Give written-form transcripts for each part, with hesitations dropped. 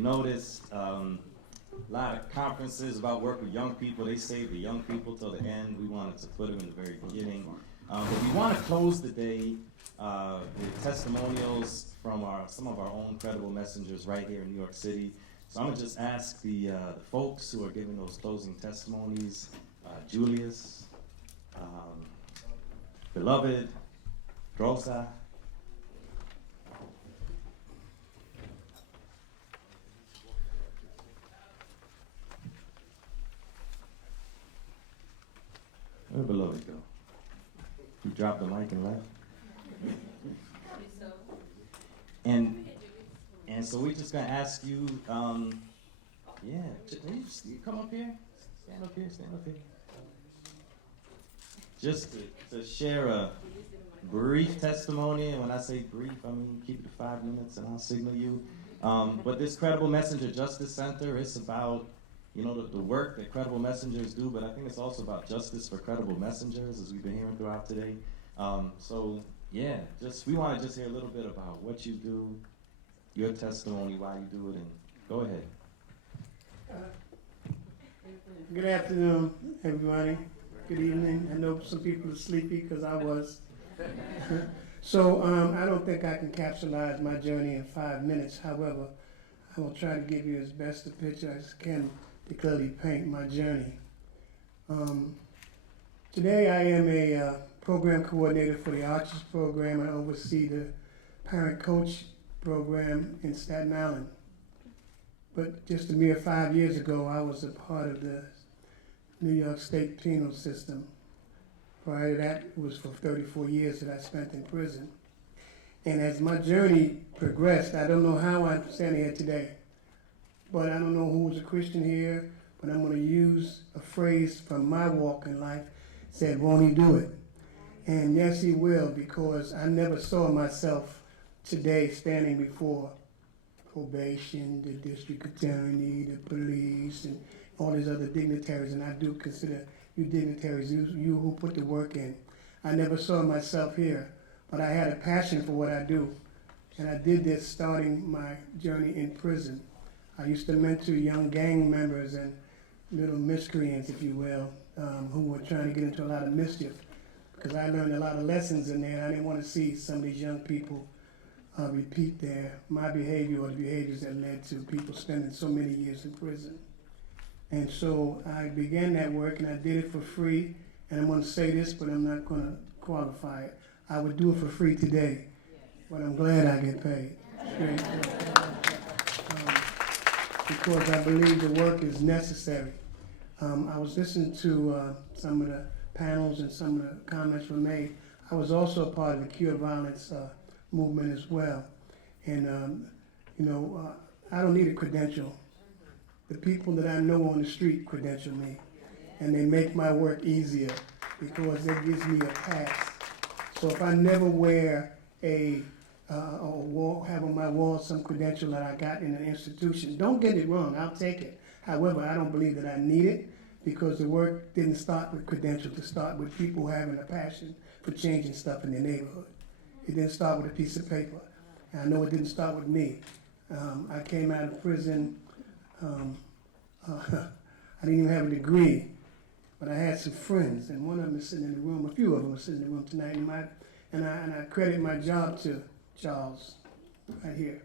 noticed, a lot of conferences about work with young people. They save the young people till the end. We wanted to put them in the very beginning. But we want to close the day with testimonials from some of our own credible messengers right here in New York City. So I'm going to just ask the folks who are giving those closing testimonies, Julius, Beloved, Rosa. Where'd Beloved go? You dropped the mic and left? And so we're just gonna ask you, you come up here, stand up here. Just to share a brief testimony, and when I say brief, I mean keep it to 5 minutes and I'll signal you. But this Credible Messenger Justice Center, it's about, the work that credible messengers do, but I think it's also about justice for credible messengers, as we've been hearing throughout today. We want to just hear a little bit about what you do, your testimony, why you do it, and go ahead. Good afternoon, everybody. Good evening. I know some people are sleepy because I was. So I don't think I can capsulize my journey in 5 minutes. However, I will try to give you as best a picture as I can to clearly paint my journey. Today I am a program coordinator for the Archers program. I oversee the parent-coach program in Staten Island. But just a mere 5 years ago, I was a part of the New York State penal system. Prior to that, it was for 34 years that I spent in prison. And as my journey progressed, I don't know how I'm standing here today, but I don't know who's a Christian here, but I'm going to use a phrase from my walk in life, said, won't he do it? And yes, he will, because I never saw myself today standing before probation, the district attorney, the police, and all these other dignitaries, and I do consider you dignitaries, you who put the work in. I never saw myself here, but I had a passion for what I do, and I did this starting my journey in prison. I used to mentor young gang members and little miscreants, if you will, who were trying to get into a lot of mischief, because I learned a lot of lessons in there, and I didn't want to see some of these young people repeat my behavior or the behaviors that led to people spending so many years in prison. And so I began that work, and I did it for free, and I'm going to say this, but I'm not going to qualify it. I would do it for free today, but I'm glad I get paid. Because I believe the work is necessary. I was listening to some of the panels and some of the comments were made. I was also a part of the Cure Violence movement as well. And, I don't need a credential. The people that I know on the street credential me, and they make my work easier because it gives me a pass. So if I never wear have on my wall some credential that I got in an institution, don't get it wrong, I'll take it. However, I don't believe that I need it, because the work didn't start with credentials. It started with people having a passion for changing stuff in their neighborhood. It didn't start with a piece of paper. And I know it didn't start with me. I came out of prison, I didn't even have a degree, but I had some friends, and one of them is sitting in the room, a few of them are sitting in the room tonight, and I credit my job to Charles, right here,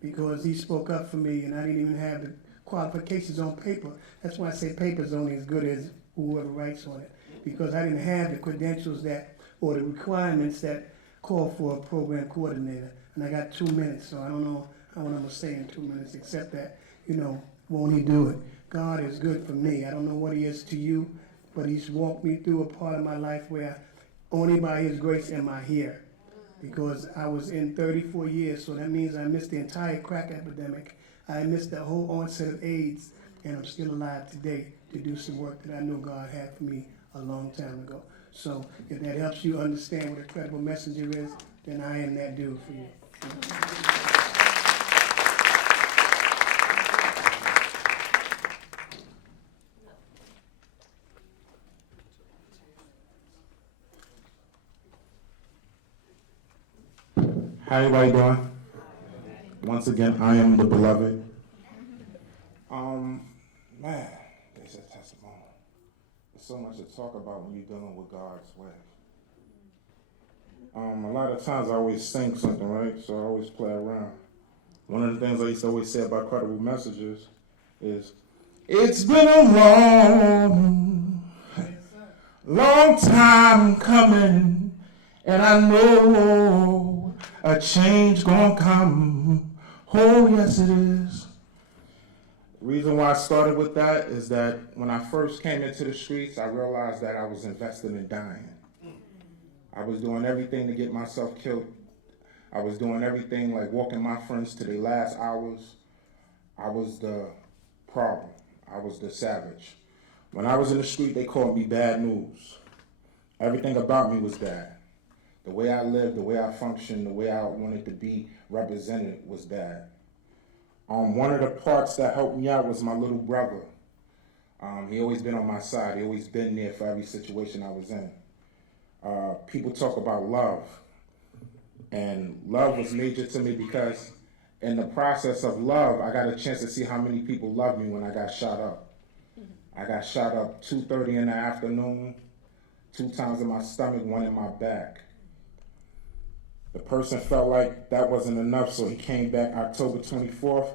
because he spoke up for me, and I didn't even have the qualifications on paper. That's why I say paper's only as good as whoever writes on it, because I didn't have the credentials or the requirements that call for a program coordinator. And I got 2 minutes, so I don't know what I'm going to say in 2 minutes, except that, won't he do it? God is good for me. I don't know what he is to you, but he's walked me through a part of my life where only by his grace am I here. Because I was in 34 years, so that means I missed the entire crack epidemic. I missed the whole onset of AIDS, and I'm still alive today to do some work that I know God had for me a long time ago. So if that helps you understand what a credible messenger is, then I am that dude for you. How everybody doing? Once again, I am the Beloved. Man, they said testimony. There's so much to talk about when you're dealing with God's way. A lot of times I always sing something, right? So I always play around. One of the things I used to always say about credible messages is, it's been a long time coming, and I know a change gonna come. Oh, yes it is. The reason why I started with that is that when I first came into the streets, I realized that I was invested in dying. I was doing everything to get myself killed. I was doing everything like walking my friends to their last hours. I was the problem. I was the savage. When I was in the street, they called me bad news. Everything about me was bad. The way I lived, the way I functioned, the way I wanted to be represented was bad. One of the parts that helped me out was my little brother. He always been on my side. He always been there for every situation I was in. People talk about love. And love was major to me because in the process of love, I got a chance to see how many people loved me when I got shot up. I got shot up 2:30 in the afternoon, 2 times in my stomach, 1 in my back. The person felt like that wasn't enough, so he came back October 24th,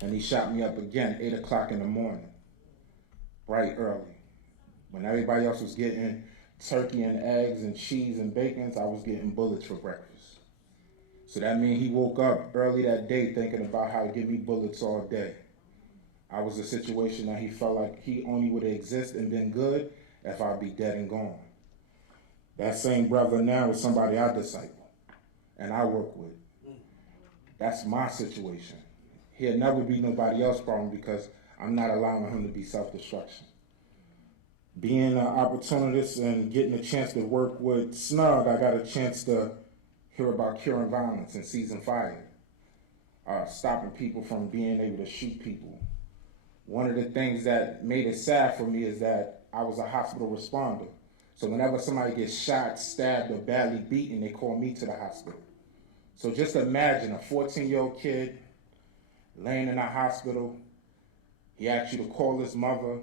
and he shot me up again, 8 o'clock in the morning, bright early. When everybody else was getting turkey and eggs and cheese and bacon, I was getting bullets for breakfast. So that means he woke up early that day thinking about how to give me bullets all day. I was in a situation that he felt like he only would have existed and been good if I'd be dead and gone. That same brother now is somebody I disciple and I work with. That's my situation. He'll never be nobody else's problem because I'm not allowing him to be self-destruction. Being an opportunist and getting a chance to work with Snug, I got a chance to hear about curing violence and seizing fire, stopping people from being able to shoot people. One of the things that made it sad for me is that I was a hospital responder. So whenever somebody gets shot, stabbed, or badly beaten, they call me to the hospital. So just imagine a 14-year-old kid laying in a hospital. He asks you to call his mother.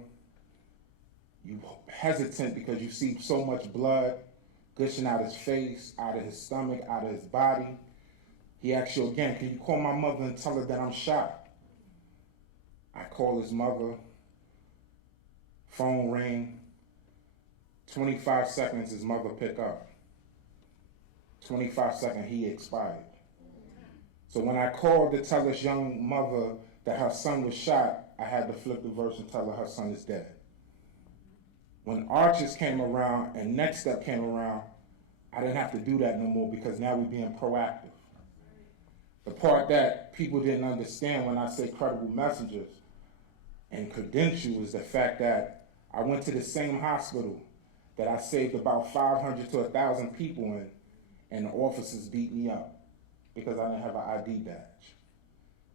You hesitant because you see so much blood gushing out his face, out of his stomach, out of his body. He asks you again, can you call my mother and tell her that I'm shot? I call his mother, phone ring, 25 seconds his mother pick up. 25 seconds he expired. So when I called to tell this young mother that her son was shot, I had to flip the verse and tell her son is dead. When Arches came around and Next Step came around, I didn't have to do that no more because now we're being proactive. The part that people didn't understand when I say credible messengers and credential is the fact that I went to the same hospital that I saved about 500 to 1,000 people in, and the officers beat me up because I didn't have an ID badge.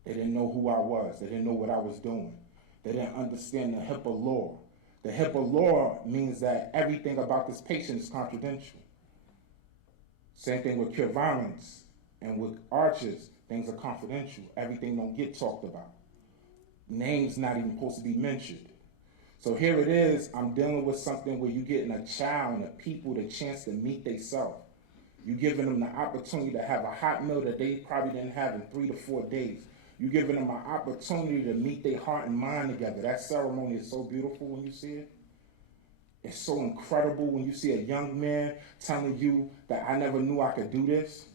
They didn't know who I was. They didn't know what I was doing. They didn't understand the HIPAA law. The HIPAA law means that everything about this patient is confidential. Same thing with cure violence and with Arches, things are confidential. Everything don't get talked about. Names not even supposed to be mentioned. So here it is, I'm dealing with something where you're getting a child and a people the chance to meet themselves. You're giving them the opportunity to have a hot meal that they probably didn't have in 3 to 4 days. You're giving them an opportunity to meet their heart and mind together. That ceremony is so beautiful when you see it. It's so incredible when you see a young man telling you that I never knew I could do this.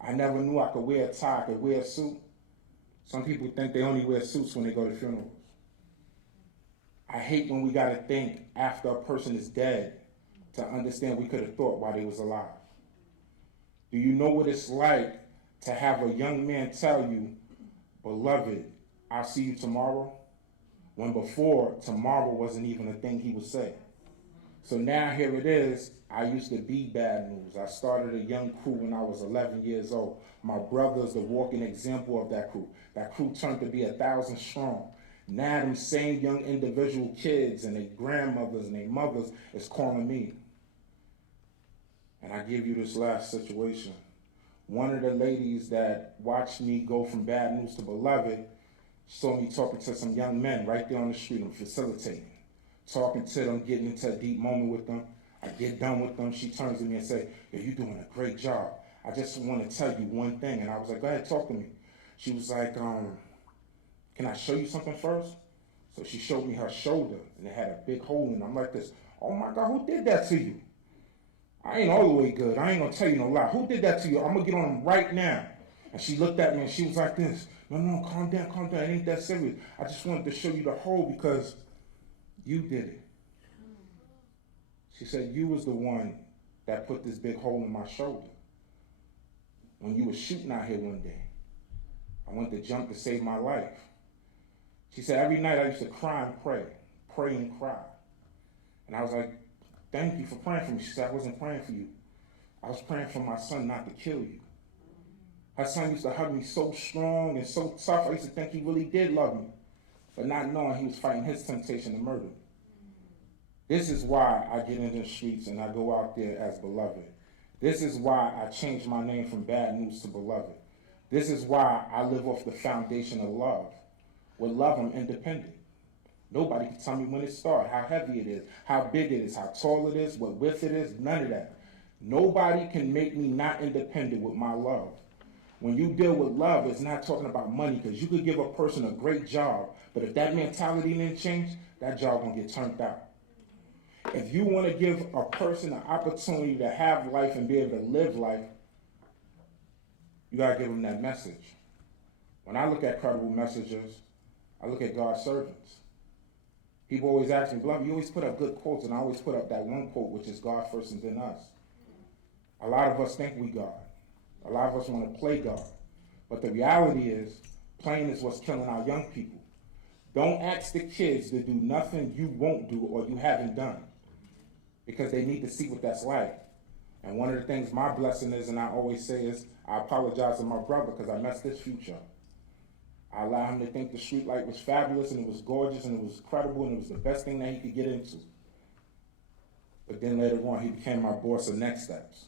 I never knew I could wear a tie, I could wear a suit. Some people think they only wear suits when they go to funerals. I hate when we got to think after a person is dead to understand we could have thought while they was alive. Do you know what it's like to have a young man tell you, beloved, I'll see you tomorrow, when before tomorrow wasn't even a thing he would say? So now here it is, I used to be bad news. I started a young crew when I was 11 years old. My brother's the walking example of that crew. That crew turned to be 1,000 strong. Now them same young individual kids and their grandmothers and their mothers is calling me. And I give you this last situation. One of the ladies that watched me go from bad news to beloved saw me talking to some young men right there on the street. I'm facilitating, talking to them, getting into a deep moment with them. I get done with them. She turns to me and says, "Yo, you're doing a great job. I just want to tell you one thing." And I was like, "Go ahead, talk to me." She was like, "Can I show you something first?" So she showed me her shoulder, and it had a big hole in it. I'm like this, "Oh my God, who did that to you?" I ain't all the way good. I ain't gonna tell you no lie. Who did that to you? I'm gonna get on them right now. And she looked at me and she was like this. No, calm down, calm down. It ain't that serious. I just wanted to show you the hole because you did it. She said, you was the one that put this big hole in my shoulder. When you were shooting out here one day, I went to jump to save my life. She said, every night I used to cry and pray and cry. And I was like, thank you for praying for me. She said, I wasn't praying for you. I was praying for my son not to kill you. Her son used to hug me so strong and so tough. I used to think he really did love me, but not knowing he was fighting his temptation to murder me. This is why I get into the streets and I go out there as beloved. This is why I changed my name from Bad News to Beloved. This is why I live off the foundation of love. With love, I'm independent. Nobody can tell me when it started, how heavy it is, how big it is, how tall it is, what width it is, none of that. Nobody can make me not independent with my love. When you deal with love, it's not talking about money, because you could give a person a great job, but if that mentality didn't change, that job gonna get turned out. If you want to give a person an opportunity to have life and be able to live life, you gotta give them that message. When I look at credible messengers, I look at God's servants. People always ask me, "Beloved, you always put up good quotes," and I always put up that one quote, which is God first and then us. A lot of us think we God. A lot of us want to play God. But the reality is, playing is what's killing our young people. Don't ask the kids to do nothing you won't do or you haven't done, because they need to see what that's like. And one of the things my blessing is, and I always say is, I apologize to my brother because I messed his future up. I allowed him to think the street light was fabulous and it was gorgeous and it was credible and it was the best thing that he could get into. But then later on, he became my boss of Next Steps.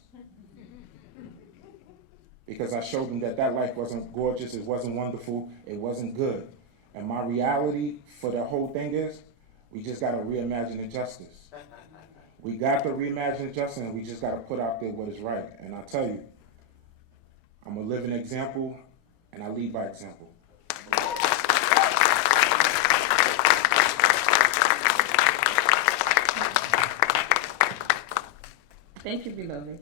Because I showed him that that life wasn't gorgeous, it wasn't wonderful, it wasn't good. And my reality for the whole thing is, we just got to reimagine injustice. We got to reimagine injustice, and we just got to put out there what is right. And I tell you, I'm a living example, and I lead by example. Thank you, beloved.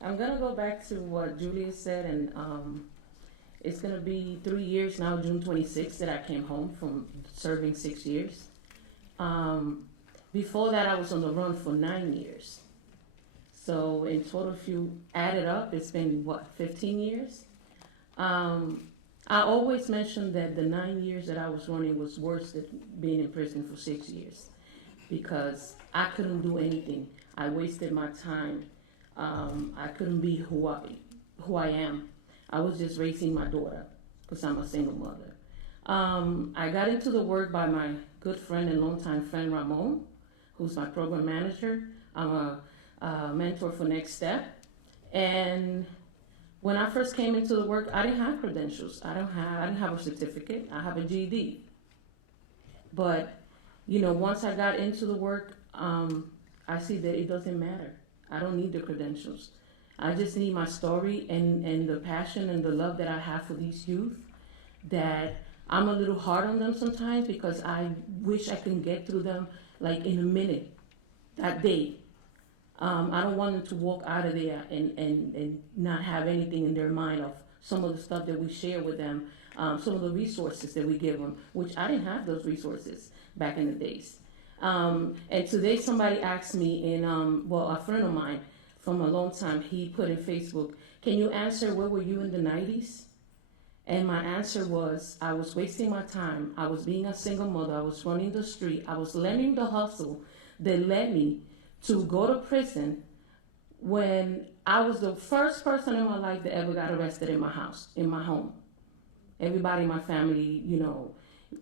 I'm going to go back to what Julia said, and it's going to be 3 years now, June 26th, that I came home from serving 6 years. Before that, I was on the run for 9 years. So in total, if you add it up, it's been, 15 years? I always mentioned that the 9 years that I was running was worse than being in prison for 6 years, because I couldn't do anything. I wasted my time. I couldn't be who I am. I was just raising my daughter, because I'm a single mother. I got into the work by my good friend and longtime friend Ramon, who's my program manager. I'm a mentor for Next Step. And when I first came into the work, I didn't have credentials. I didn't have a certificate. I have a GED. But, once I got into the work, I see that it doesn't matter. I don't need the credentials. I just need my story and the passion and the love that I have for these youth, that I'm a little hard on them sometimes because I wish I could get through them like in a minute, that day. I don't want them to walk out of there and not have anything in their mind of some of the stuff that we share with them, some of the resources that we give them, which I didn't have those resources back in the days. And today somebody asked me a friend of mine from a long time, he put in Facebook, "Can you answer where were you in the 90s? And my answer was, I was wasting my time. I was being a single mother. I was running the street. I was learning the hustle that led me to go to prison when I was the first person in my life that ever got arrested in my house, in my home. Everybody in my family,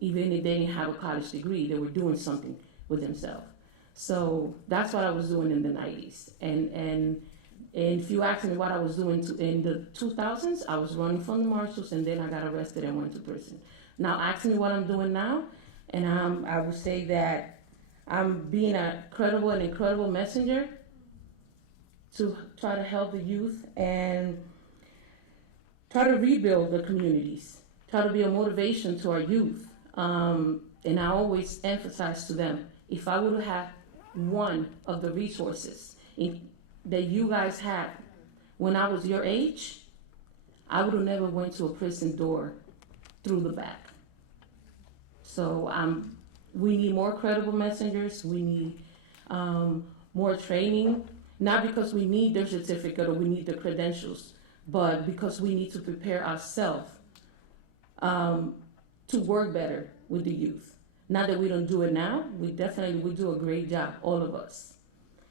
even if they didn't have a college degree, they were doing something with themselves. So that's what I was doing in the 90s. And And if you ask me what I was doing in the 2000s, I was running from the marshals, and then I got arrested and went to prison. Now ask me what I'm doing now, and I would say that I'm being a credible and incredible messenger to try to help the youth and try to rebuild the communities, try to be a motivation to our youth. And I always emphasize to them, if I would have one of the resources that you guys had when I was your age, I would have never went to a prison door through the back. So we need more credible messengers. We need more training, not because we need their certificate or we need the credentials, but because we need to prepare ourselves to work better with the youth. Not that we don't do it now, we do a great job, all of us.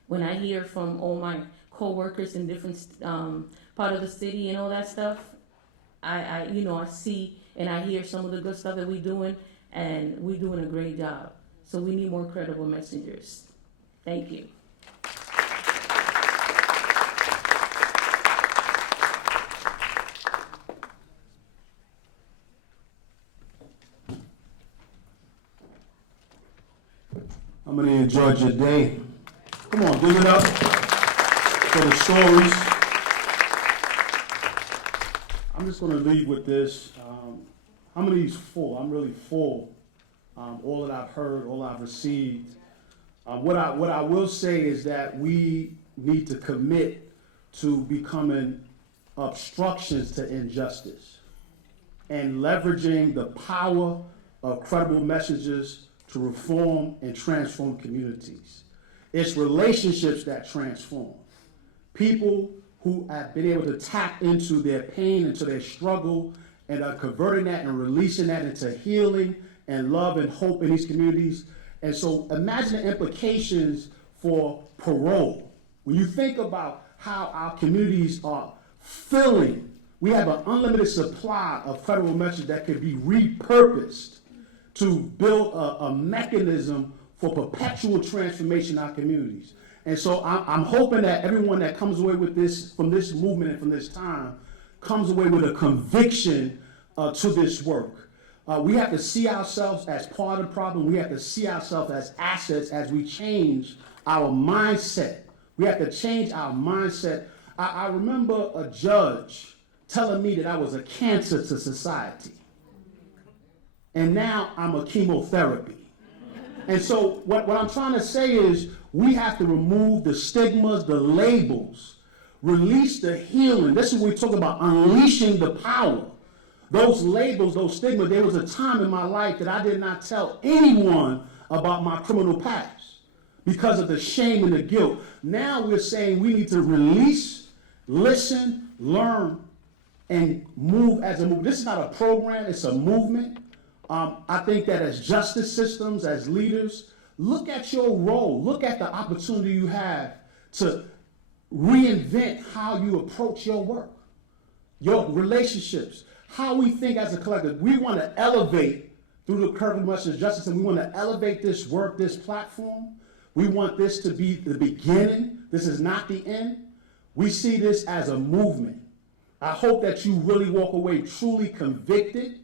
When I hear from all my co-workers in different part of the city and all that stuff, I see and I hear some of the good stuff that we're doing, and we're doing a great job. So we need more credible messengers. Thank you. How many enjoyed your day? Come on, give it up for the stories. I'm just going to leave with this. How many is full? I'm really full. All that I've heard, all I've received. What I will say is that we need to commit to becoming obstructions to injustice and leveraging the power of credible messages to reform and transform communities. It's relationships that transform. People who have been able to tap into their pain, into their struggle, and are converting that and releasing that into healing and love and hope in these communities. And so imagine the implications for parole. When you think about how our communities are filling, we have an unlimited supply of credible messages that could be repurposed to build a mechanism for perpetual transformation in our communities. And so I'm hoping that everyone that comes away with this, from this movement and from this time, comes away with a conviction to this work. We have to see ourselves as part of the problem. We have to see ourselves as assets as we change our mindset. We have to change our mindset. I remember a judge telling me that I was a cancer to society. And now I'm a chemotherapy. And so what I'm trying to say is we have to remove the stigmas, the labels, release the healing. This is what we talk about, unleashing the power. Those labels, those stigmas, there was a time in my life that I did not tell anyone about my criminal past because of the shame and the guilt. Now we're saying we need to release, listen, learn, and move as a movement. This is not a program, it's a movement. I think that as justice systems, as leaders, look at your role, look at the opportunity you have to reinvent how you approach your work, your relationships, how we think as a collective. We want to elevate through the current message of justice, and we want to elevate this work, this platform. We want this to be the beginning. This is not the end. We see this as a movement. I hope that you really walk away truly convicted,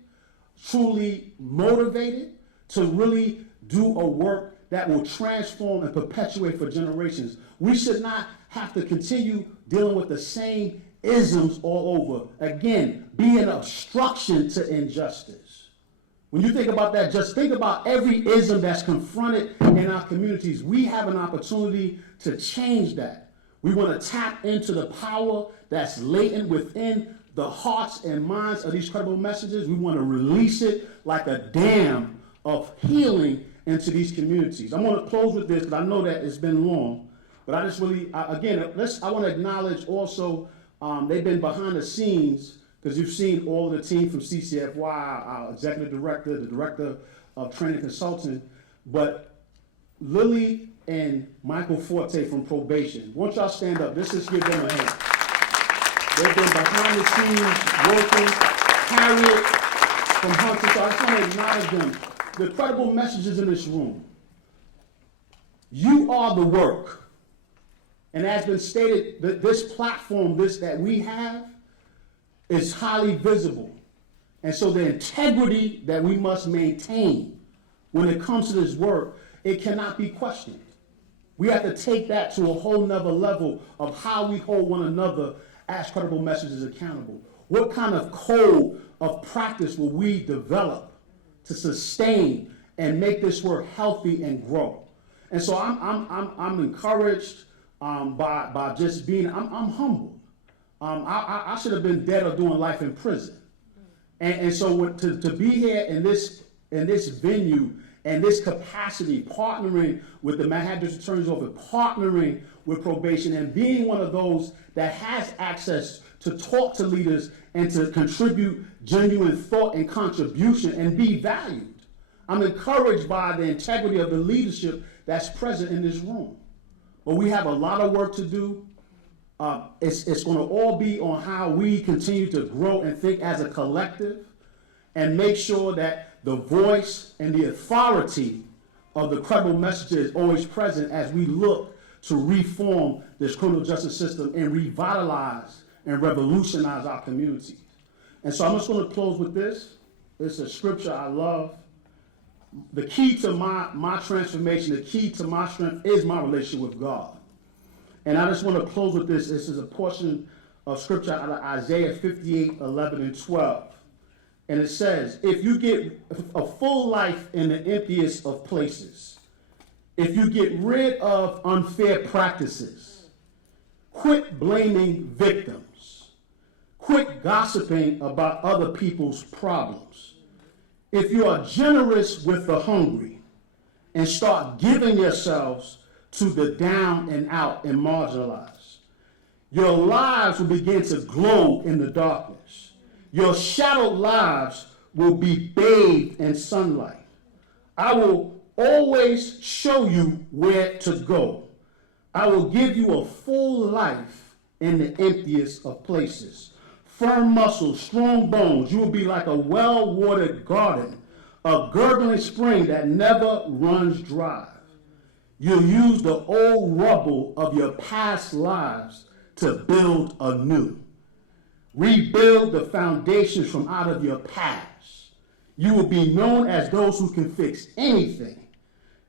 truly motivated to really do a work that will transform and perpetuate for generations. We should not have to continue dealing with the same isms all over. Again, be an obstruction to injustice. When you think about that, just think about every ism that's confronted in our communities. We have an opportunity to change that. We want to tap into the power that's latent within the hearts and minds of these credible messages. We want to release it like a dam of healing into these communities. I'm going to close with this because I know that it's been long, but I just really, I want to acknowledge also, they've been behind the scenes because you've seen all of the team from CCFY, our executive director, the director of training consulting, but Lily and Michael Forte from probation. Won't y'all stand up? Let's just give them a hand. They've been behind the scenes working. Harriet from Hunter, so I just want to acknowledge them. The credible messages in this room. You are the work. And as been stated, this platform, that we have, is highly visible. And so the integrity that we must maintain when it comes to this work, it cannot be questioned. We have to take that to a whole nother level of how we hold one another as credible messages accountable. What kind of code of practice will we develop to sustain and make this work healthy and grow? And so I'm encouraged by just being, I'm humbled. I should have been dead or doing life in prison. And so to be here in this venue and this capacity, partnering with the Manhattan District Attorney's Office, partnering with probation, and being one of those that has access to talk to leaders and to contribute genuine thought and contribution and be valued. I'm encouraged by the integrity of the leadership that's present in this room. But we have a lot of work to do. It's going to all be on how we continue to grow and think as a collective and make sure that the voice and the authority of the credible message is always present as we look to reform this criminal justice system and revitalize and revolutionize our communities. And so I'm just going to close with this. It's a scripture I love. The key to my transformation, the key to my strength is my relationship with God. And I just want to close with this. This is a portion of scripture out of Isaiah 58, 11 and 12. And it says, if you get a full life in the emptiest of places, if you get rid of unfair practices, quit blaming victims, quit gossiping about other people's problems, if you are generous with the hungry and start giving yourselves to the down and out and marginalized, your lives will begin to glow in the darkness. Your shadowed lives will be bathed in sunlight. I will always show you where to go. I will give you a full life in the emptiest of places. Firm muscles, strong bones. You will be like a well-watered garden, a gurgling spring that never runs dry. You'll use the old rubble of your past lives to build anew. Rebuild the foundations from out of your past. You will be known as those who can fix anything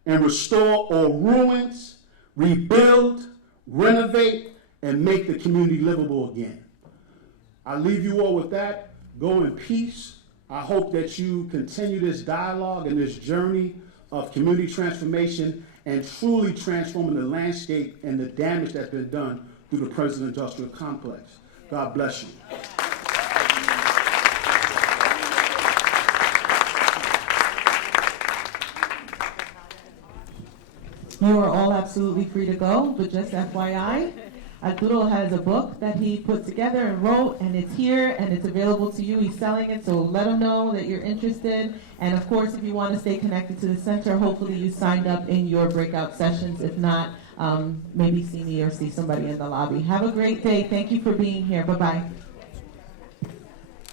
and restore all ruins, rebuild, renovate, and make the community livable again. I leave you all with that. Go in peace. I hope that you continue this dialogue and this journey of community transformation and truly transforming the landscape and the damage that's been done through the prison industrial complex. God bless you. You are all absolutely free to go, but just FYI, Arturo has a book that he put together and wrote, and it's here, and it's available to you. He's selling it, so let him know that you're interested. And of course, if you want to stay connected to the center, hopefully you signed up in your breakout sessions. If not, maybe see me or see somebody in the lobby. Have a great day. Thank you for being here. Bye-bye.